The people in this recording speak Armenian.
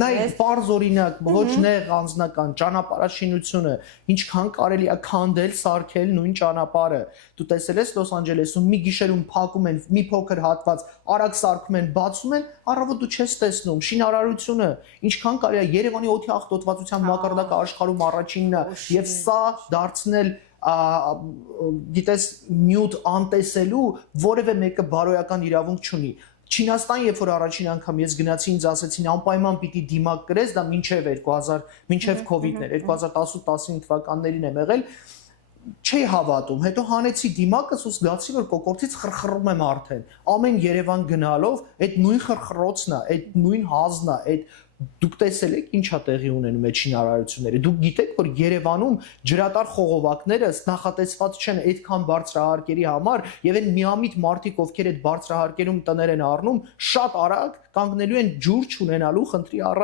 Նայեք, պարզ օրինակ, ոչ նեղ անձնական ճանապարհաշինությունը, ինչքան կարելի է քանդել, սարքել նույն ճանապարհը։ Դու տեսել ես Լոս Անջելեսում մի գիշերում փակում են մի փոքր հատված, արագ սարքում են, բացում են, առավոտ դու չես տեսնում շինարարությունը, ինչքան կարելի է Երևանի օդի աղտոտվածության մակարդակը աշխարհում առաջինն է, եւ սա դարձնել գիտես նյութ անտեսելու որևէ մեկը բարոյական իրավունք չունի։ Չինաստան, երբ որ առաջին անգամ ես գնացի, ինձ ասեցին անպայման պիտի դիմակ կրես, դա մինչև COVID-ներ, 2018-19 թվականներին եմ եղել, չի հավատում, հետո հանեցի դիմակս ու զգացի, որ կոկորդից խրխռում եմ արդեն, ամեն Երևան գնալով, այդ նույն խրխռոցն է, այդ նույն հազն է, այդ դուք տեսել եք ինչա տեղի ունենում այդ շինարարությունները, դուք գիտեք, որ Երևանում ջրատար խողովակները նախատեսված չեն այդքան բարձրահարկերի համար եւ այն միամիտ մարդիկ, ովքեր այդ բարձրահարկերում տներ են առնում, շատ արագ կանգնելու են ջուր չունենալու խնդրի առաջ։